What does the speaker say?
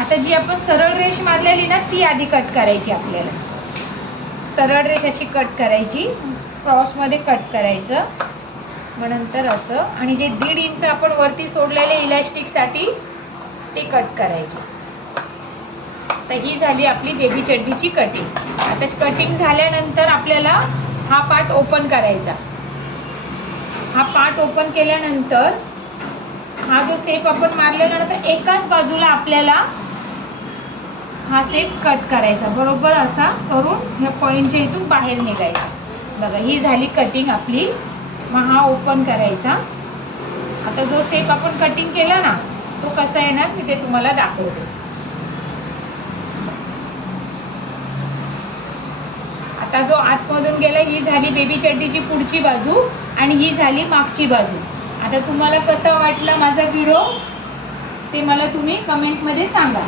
आता जी आपण सरळ रेष मारलेली ना ती आधी कट करायची आपल्याला. सरळ रेष अशी कट करायची, क्रॉसमध्ये कट करायचं, मग नंतर असं, आणि जे 1.5 इंच आपण वरती सोडलेले इलास्टिकसाठी ते कट करायचे. तर ही झाली आपली बेबी चड्डीची कटिंग. आता कटिंग झाल्यानंतर आपल्याला हा पार्ट ओपन करायचा. हा पार्ट ओपन केल्यानंतर हा जो शेप आपण मारलेला ना तर एकाच बाजूला आपल्याला हा शेप कट करायचा, बरोबर असा करून ह्या पॉईंटच्या इथून बाहेर निघायचा. बघा ही झाली कटिंग आपली. मग हा ओपन करायचा. आता जो शेप आपण कटिंग केला ना तो कसा येणार मी ते तुम्हाला दाखवते. आता जो आतमधून गेला ही झाली बेबी चड्डीची पुढची बाजू आणि ही झाली मागची बाजू. आता तुम्हाला कसा वाटला माझा व्हिडिओ ते मला तुम्ही कमेंटमध्ये सांगा.